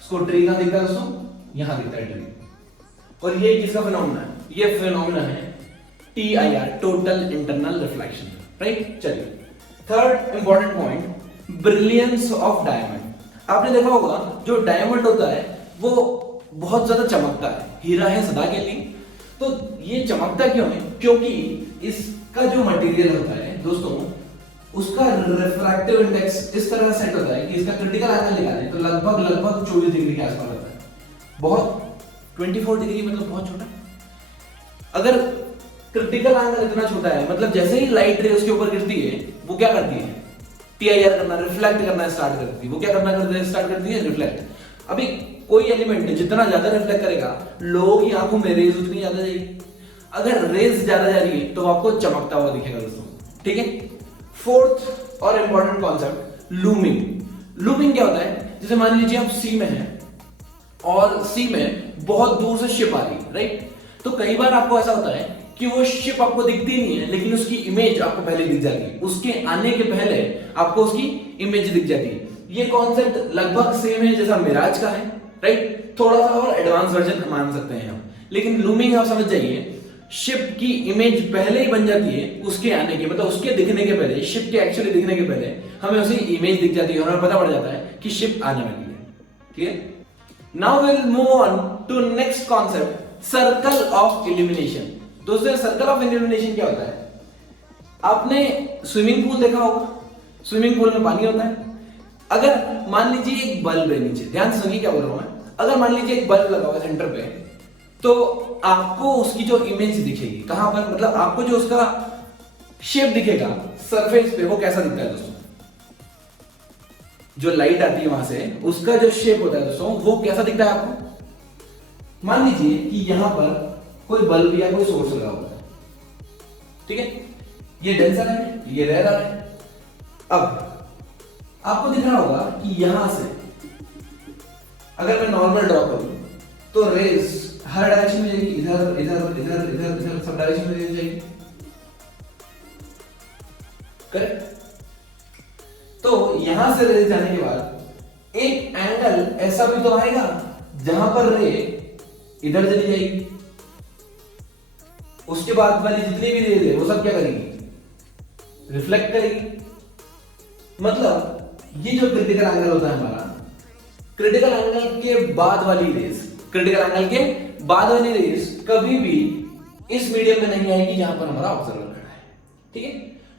उसको ट्री कहां दिखता है दोस्तों, यहां दिखता है ट्री। और ये किसका फिनोमेना है, ये फिनोमेना है TIR, total internal reflection, right. चलिए third important point, brilliance of diamond. आपने देखा होगा जो डायमंड होता है वो बहुत ज्यादा चमकता है, हीरा है सदा के लिए। तो ये चमकता क्यों है, क्योंकि इसका जो मटेरियल होता है दोस्तों, उसका रिफ्रैक्टिव इंडेक्स इस तरह सेट होता है कि इसका क्रिटिकल एंगल निकालें तो लगभग 24 डिग्री के आसपास होता है। बहुत 24 डिग्री मतलब बहुत छोटा। अगर क्रिटिकल एंगल इतना छोटा है, मतलब जैसे ही लाइट रे उसके ऊपर गिरती है वो क्या करती है, TIR करना, रिफ्लेक्ट करना स्टार्ट करती है। वो क्या करना स्टार्ट करती है, रिफ्लेक्ट। अभी कोई एलिमेंट जितना ज्यादा रिफ्लेक्ट करेगा, लोगों की आंखों में रेज उतनी ज्यादा जाएगी। अगर रेज ज्यादा जा रही है तो आपको चमकता हुआ दिखेगा दोस्तों, ठीक है। फोर्थ और इंपॉर्टेंट कॉन्सेप्ट, लूमिंग। लूमिंग क्या होता है, जैसे मान लीजिए आप सी में हैं और सी में बहुत दूर से शिप आ रही है, राइट। तो कई बार आपको ऐसा होता है कि वो शिप आपको दिखती नहीं है, लेकिन उसकी इमेज आपको पहले दिख जाती है, उसके आने के पहले आपको उसकी इमेज दिख जाती है। ये कॉन्सेप्ट लगभग सेम है जैसा मिराज का है, राइट। थोड़ा सा और एडवांस वर्जन मान सकते हैं हम, लेकिन लूमिंग आप समझ जाइए, शिप की इमेज पहले ही बन जाती है उसके आने के, मतलब उसके दिखने के पहले, शिप के एक्चुअली दिखने के पहले हमें उसकी इमेज दिख जाती है और हमें पता पड़ जाता है कि शिप आने वाली है, ठीक है। Now we will move on to next concept, circle of illumination. दोस्तों सर्कल ऑफ इल्यूमिनेशन क्या होता है, आपने स्विमिंग पूल देखा होगा, स्विमिंग पूल में पानी होता है। अगर मान लीजिए एक बल्ब है नीचे, ध्यान से सुनिए क्या बोल रहा हूं मैं, अगर मान लीजिए एक बल्ब लगा हुआ है सेंटर पे, तो आपको उसकी जो इमेज दिखेगी कहां पर, मतलब आपको जो उसका शेप दिखेगा सरफेस पे, वो कैसा दिखता है दोस्तों, जो लाइट आती है वहां से उसका जो शेप होता है दोस्तों, वो कैसा दिखता है आपको, मान लीजिए कि यहां पर कोई बल्ब या कोई सोर्स लगा हुआ है, ठीक है, ये डेंसर है, ये रेयर है। अब आपको दिख रहा होगा कि यहां से अगर मैं नॉर्मल ड्रॉ करूं तो रेज हर डायरेक्शन में जाएगी, इधर इधर इधर इधर इधर सब डायरेक्शन में जाएगी, करेक्ट। तो यहां से रेज जाने के बाद एक एंगल ऐसा भी तो आएगा जहां पर रे इधर चली जाएगी, उसके बाद वाली जितनी भी रेज है वो सब क्या करेगी, रिफ्लेक्ट करेगी। मतलब ये जो क्रिटिकल एंगल होता है हमारा, क्रिटिकल एंगल के बाद वाली रेज, क्रिटिकल एंगल के बाद वाली रेज कभी भी इस मीडियम में नहीं आएगी जहां पर हमारा ऑब्जर्वर खड़ा है, ठीक है।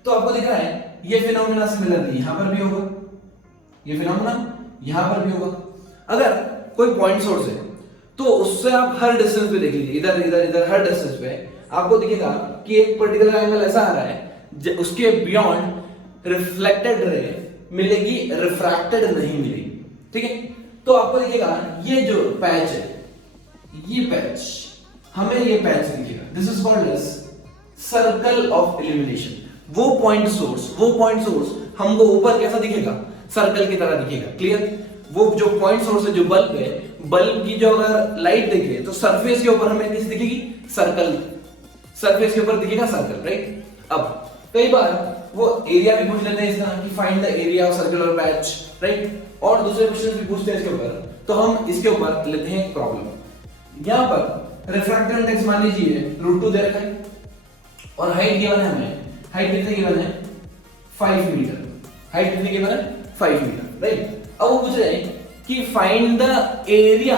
तो आपको दिख रहा है ये फिनोमेना सिमिलरली यहां पर भी होगा, ये फिनोमेना यहां पर भी होगा। अगर कोई पॉइंट सोर्स है तो उससे आप हर डिस्टेंस पे देख लीजिए, इधर इधर इधर हर डिस्टेंस पे आपको दिखेगा कि एक पर्टिकुलर एंगल ऐसा आ रहा है उसके बियॉन्ड रिफ्लेक्टेड रे मिलेगी, रिफ्रैक्टेड नहीं मिलेगी, ठीक है। तो आपको दिखेगा ये जो पैच है, ये पैच, हमें ये पैच दिखेगा, this is called as circle of illumination. वो पॉइंट सोर्स हमको ऊपर कैसा दिखेगा, सर्कल की तरह दिखेगा, क्लियर। वो जो पॉइंट सोर्स है, जो बल्ब है, बल्ब की जो अगर लाइट देखे तो सरफेस के ऊपर हमें कैसी दिखेगी, सर्कल, सरफेस के ऊपर दिखेगा सर्कल, राइट। अब कई बार वो एरिया भी पूछ लेते हैं इसका कि find the area of circular patch, right, और दूसरे क्वेश्चन भी पूछते हैं इसके ऊपर। तो हम इसके ऊपर लेते हैं एक प्रॉब्लम। यहां पर रिफ्रैक्टिव इंडेक्स मान लीजिए √2 दे रखा है और हाइट गिवन है हमें, हाइट कितने गिवन है, 5 मीटर, हाइट कितने गिवन है, 5 मीटर, राइट। अब वो पूछ रहे हैं कि find the area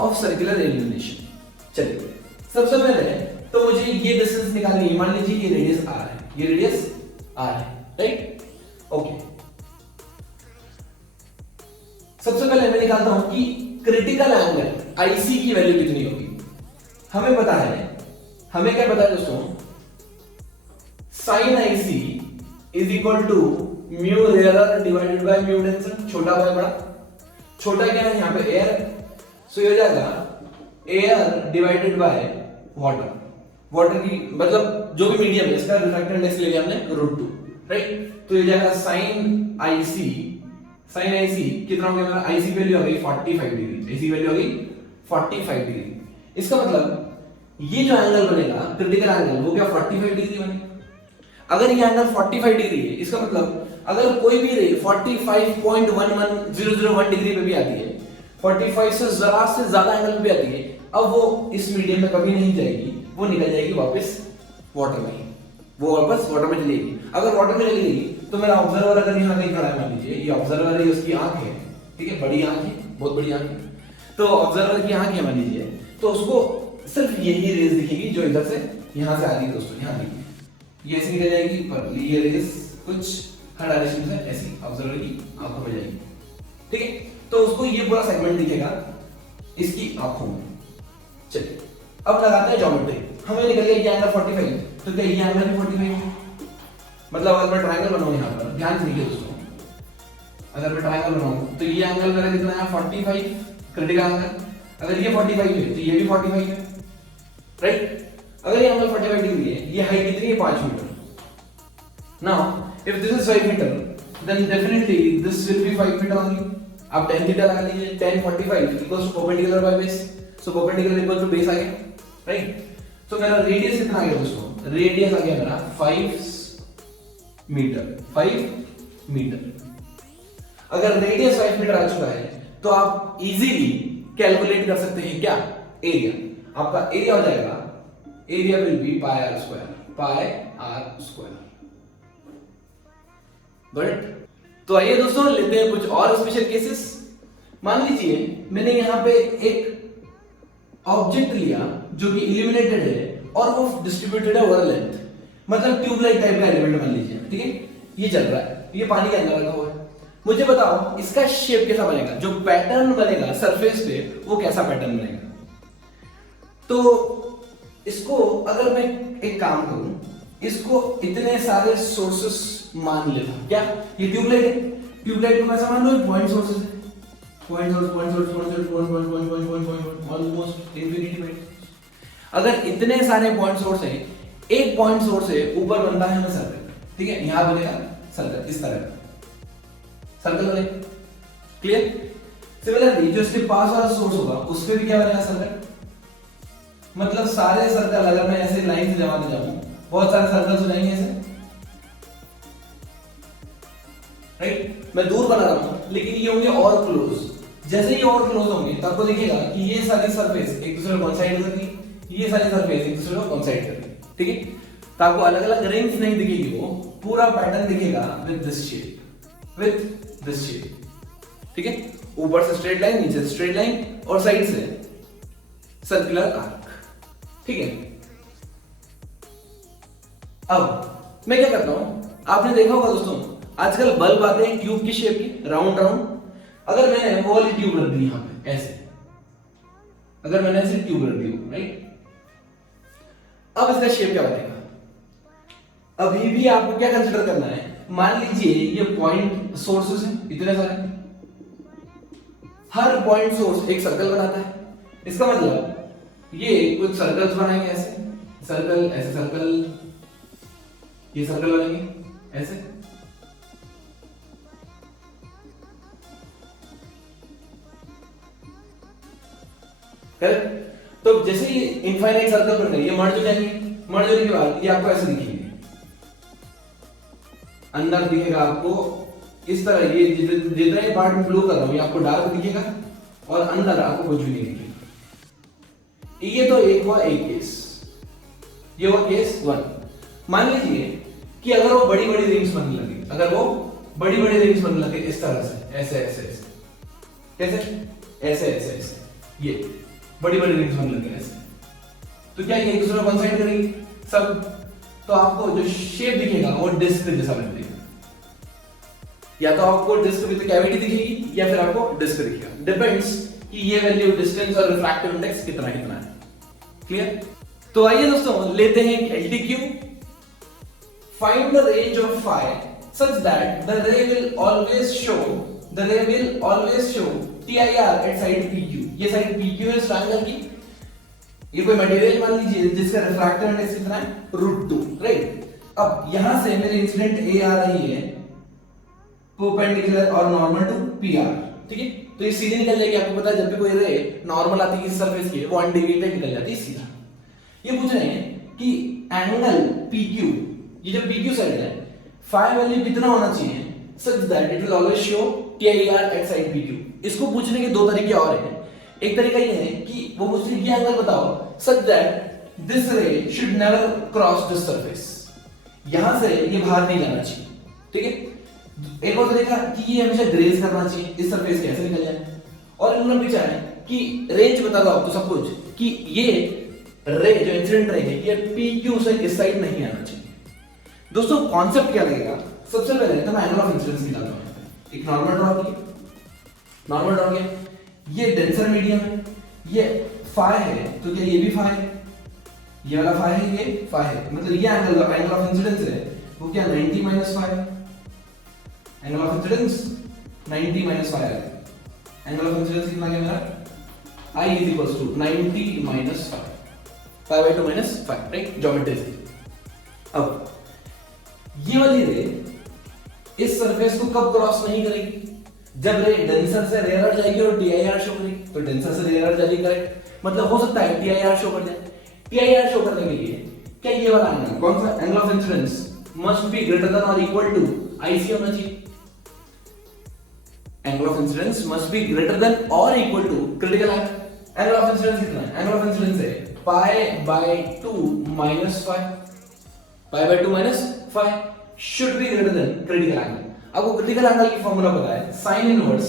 of circular illumination. चलिए सबसे पहले तो मुझे ये डिस्टेंस निकालनी है, मान लीजिए ये रेडियस r है, ये रेडियस r है, राइट, ओके। सबसे पहले मैं निकालता हूं कि क्रिटिकल एंगल IC की वैल्यू कितनी होगी। हमें पता है, हमें क्या पता है दोस्तों, sin IC is equal to mu rare divided by mu denser, छोटा बाय बड़ा। छोटा क्या है यहाँ पे, एयर, सो ये हो जाएगा air divided by water. Water की मतलब जो भी मीडियम है, इसका रिफ्रैक्टिव इंडेक्स ले लिया हमने √2, राइट। तो ये जाएगा sin IC कितना हो गया हमारा, IC वैल्यू हो गई 45 डिग्री, IC वैल्यू हो गई 45 डिग्री। इसका मतलब ये जो एंगल बनेगा क्रिटिकल एंगल, वो क्या 45 डिग्री बनेगा। अगर ये एंगल 45 डिग्री है, इसका मतलब अगर कोई भी रे 45.11001 डिग्री पे भी आती है, 45 से जरा से ज्यादा एंगल पे आती है, अब वो इस मीडियम में कभी नहीं जाएगी, वो निकल जाएगी वापस वाटर में, वो वापस वाटर में चली जाएगी। अगर वाटर में चली गई तो मेरा ऑब्जर्वर अगर यहाँ कहीं खड़ा है, मान लीजिए ये ऑब्जर्वर है, उसकी आंख है, ठीक है, बड़ी आंख है, बहुत बड़ी आंख है, तो ऑब्जर्वर की आंख है मान लीजिए, तो उसको सिर्फ यही रेज दिखेगी जो इधर से यहाँ से आ रही है दोस्तों, यहाँ दिखेगी, ये ऐसे निकल जाएगी, पर ये रेज कुछ हर डायरेक्शन से ऐसी ऑब्जर्वर की आंखों में जाएगी, ठीक है। तो उसको ये पूरा सेगमेंट दिखेगा इसकी आंखों में। चलिए अब लगाते हैं ज्योमेट्री। हमें निकल गया ये एंगल 45, तो क्या ये एंगल भी 45 है। मतलब अगर मैं ट्रायंगल बनाऊं यहाँ पर, ध्यान से देखिए दोस्तों, अगर मैं ट्रायंगल बनाऊं तो ये एंगल मेरा कितना है, 45 क्रिटिकल एंगल। अगर ये 45 है तो ये भी 45 है, राइट। अगर ये एंगल 45 डिग्री है, ये हाइट कितनी है, 5 metre. Now if this is 5 metre, then definitely this will be 5 metre only. आप tan थीटा लगा लीजिए, tan 45 equals to perpendicular by base, so perpendicular equal to base आ गया, राइट। तो मेरा रेडियस कितना आ गया दोस्तों, रेडियस आ गया मेरा 5 मीटर। अगर रेडियस 5 मीटर आ चुका है तो आप इजीली कैलकुलेट कर सकते हैं क्या, एरिया। आपका एरिया हो जाएगा, area will be pi R square, but तो आइए दोस्तों लेते हैं कुछ और स्पेशल केसेस। मान लीजिए मैंने यहां पे एक ऑब्जेक्ट लिया जो कि इल्यूमिनेटेड है और वो डिस्ट्रीब्यूटेड है ओवर लेंथ, मतलब ट्यूबलाइट टाइप का एलिमेंट मान लीजिए, ठीक है। ये चल रहा है, ये पानी के अंदर रखा हुआ है। मुझे बताओ इसका शेप कैसा बनेगा, जो पैटर्न बनेगा सरफेस पे वो कैसा पैटर्न बनेगा। तो इसको अगर मैं एक काम करूं, इसको इतने सारे सोर्सेस मान लेता, क्या ये ट्यूबलाइट है, ट्यूबलाइट को कैसा मान लो, पॉइंट सोर्सेस है, पॉइंट सोर्स ऑलमोस्ट इंफिनिटी में। अगर इतने सारे पॉइंट सोर्स हैं, एक पॉइंट सोर्स है, ऊपर बनता है हमें सर्कल, ठीक है, यहां बनेगा सर्कल, इस तरह सर्कल बने, क्लियर। सिमिलरली जो इसके पास वाला सोर्स होगा उस पे भी क्या बनेगा सर्कल, मतलब सारे सर्कल अगर मैं ऐसे लाइन से जमाते जाऊं बहुत सारे सर्कल्स हो जाएंगे ऐसे, राइट। मैं दूर बना रहा हूं लेकिन ये होंगे और क्लोज, जैसे ही और क्लोज होंगे तो आपको दिखेगा कि ये सारी सरफेस एक दूसरे को कोइंसाइड कर रही है, ये सारी सरफेस एक दूसरे को कोइंसाइड कर रही है, ठीक है। तो आपको अलग अलग रिंग्स नहीं दिखेगी, वो पूरा पैटर्न दिखेगा विद दिस शेप, ठीक है। ऊपर से स्ट्रेट लाइन, नीचे से स्ट्रेट लाइन और साइड से सर्कुलर आर्क, ठीक है। अब मैं क्या करता हूं, आपने देखा होगा दोस्तों आजकल बल्ब आते हैं ट्यूब की शेप की, राउंड राउंड। अगर मैंने वो वाली ट्यूब रख दी यहां पे ऐसे, अगर मैंने ऐसे ट्यूब रख दी, राइट, अब इसका शेप क्या बनेगा। अभी भी आपको क्या कंसीडर करना है, मान लीजिए ये पॉइंट सोर्सेस हैं इतने सारे, हर पॉइंट सोर्स एक सर्कल बनाता है। इसका मतलब ये कुछ सर्कल्स बनाएंगे ऐसे, सर्कल ऐसे, सर्कल, ये सर्कल बनेंगे ऐसे, करेक्ट। तो जैसे ये इनफाइनाइट सर्कल बन रहे हैं, ये मर्ज हो जाएंगे, मर्ज होने के बाद ये आपको ऐसे दिखेंगे, अंदर दिखेगा आपको इस तरह, ये जितना ही पार्ट में ब्लू कर रहा हूं ये आपको डार्क दिखेगा और अंदर आपको कुछ भी नहीं दिखेगा। ये तो एक हुआ एक केस, ये हुआ केस 1। मान लीजिए कि अगर वो बड़ी बड़ी रिंग्स बनने लगे, अगर वो बड़ी बड़ी रिंग्स बनने लगे इस तरह से, ऐसे ऐसे ऐसे, कैसे, ऐसे ऐसे ऐसे, ये बड़ी बड़ी रिंग्स बनने लगे ऐसे, तो क्या ये एक दूसरे को कोइंसाइड करेंगी सब, तो आपको जो शेप दिखेगा वो डिस्क जैसा बन जाएगा, या तो आपको डिस्क विद कैविटी दिखेगी या फिर आपको डिस्क दिखेगा, डिपेंड्स कि ये वैल्यू डिस्टेंस और रिफ्रैक्टिव इंडेक्स कितना कितना है, क्लियर। तो आइए दोस्तों लेते हैं L T Q. Find the range of phi such that the ray will always show TIR at side PQ। ये साइड PQ है इस ट्रायंगल की, ये कोई मटेरियल मान लीजिए जिसका रिफ्रैक्टिव इंडेक्स कितना है √2, राइट। अब यहां से मेरी इंसिडेंट ए आ रही है परपेंडिकुलर और नॉर्मल टू PR, ठीक है। तो ये सीधी निकल जाएगी, आपको पता है जब भी कोई रे नॉर्मल आती है इस सरफेस की वो अनडिवाइडेड निकल जाती है सीधा। ये पूछ रहे हैं कि एंगल PQ, ये जो PQ साइड है, phi वैल्यू कितना होना चाहिए such that it will always show TIR at side PQ। इसको पूछने के दो तरीके और हैं। एक तरीका ये है कि वो पूछ रही है एंगल बताओ such that this ray should never cross this surface, यहां से ये बाहर नहीं जाना चाहिए, ठीक है। एक और तरीका कि ये हमेशा ग्रेज करना चाहिए, इस सरफेस के ऐसे निकल जाए। और इन्होंने पूछा है कि रेंज बता दो आपको सब कुछ, कि ये रे जो इंसिडेंट रे है ये PQ से इस साइड नहीं आना चाहिए। दोस्तों कॉन्सेप्ट क्या लगेगा, सबसे पहले तो मैं एंगल ऑफ इंसिडेंस निकालता हूं। एक नॉर्मल ड्रॉ किया, नॉर्मल ड्रॉ किया, ये डेंसर मीडियम है, ये phi है, तो क्या ये भी phi है, ये वाला phi है, ये phi है, मतलब ये एंगल ऑफ इंसिडेंस है वो क्या 90 - phi, angle of incidence 90 - phi है। एंगल ऑफ इंसिडेंस कितना है मेरा, I = 90 - phi, π/2 - phi, right, geometry से। अब ये वाली रे इस सरफेस को कब क्रॉस नहीं करेगी, जब रे डेंसर से रेयर जाएगी और TIR शो करेगी, तो डेंसर से रेयर जाएगी, करेक्ट। मतलब हो सकता है TIR शो कर जाए। TIR शो करने के लिए क्या ये वाला एंगल, कौन सा, angle of incidence must be greater than और इक्वल टू IC होना चाहिए। Angle of incidence must be greater than और equal to critical angle. Angle of incidence कितना है, एंगल ऑफ इंसिडेंस है π/2 - phi, π/2 - phi should be greater than critical angle। आपको critical angle की formula पता है, sin inverse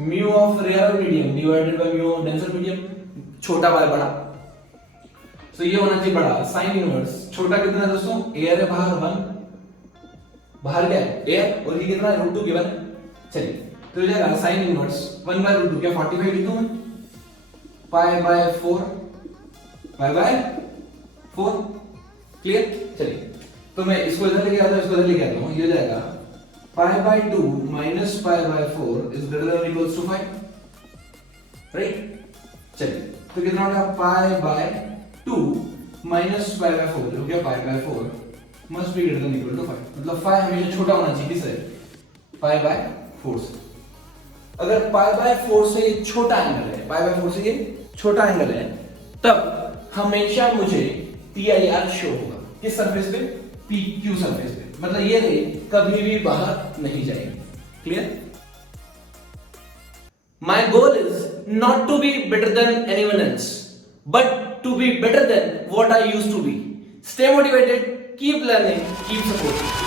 mu of rare medium divided by mu of denser medium, छोटा by बड़ा, तो ये होना चाहिए बड़ा। sin इनवर्स छोटा कितना है दोस्तों, एयर है बाहर 1, बाहर क्या है एयर, और ये कितना है √2 गिवन है। चलिए तो हो जाएगा sin इनवर्स 1/√2 क्या 45 लिखूं मैं, π/4 क्लियर। चलिए तो मैं इसको इधर लेके आता हूं, इसको इधर लेके आता हूं, ये हो जाएगा pi by 2 minus pi by 4 is greater than equals to 5, right? चलिए, तो कितना होगा? Pi by 2 minus pi by 4 जो क्या pi by 4 must be greater than equal to 5, मतलब 5 हमेशा छोटा होना चाहिए किससे? पाई बाय 4 से। अगर पाई बाय 4 से ये छोटा एंगल है, पाई बाय 4 से ये छोटा एंगल है, तब हमेशा मुझे PIR शो होगा किस सरफेस पे? PQ सरफेस पे, मतलब ये रे कभी भी बाहर नहीं जाएगी। Clear? My goal is not to be better than anyone else, but to be better than what I used to be. Stay motivated, keep learning, keep supporting.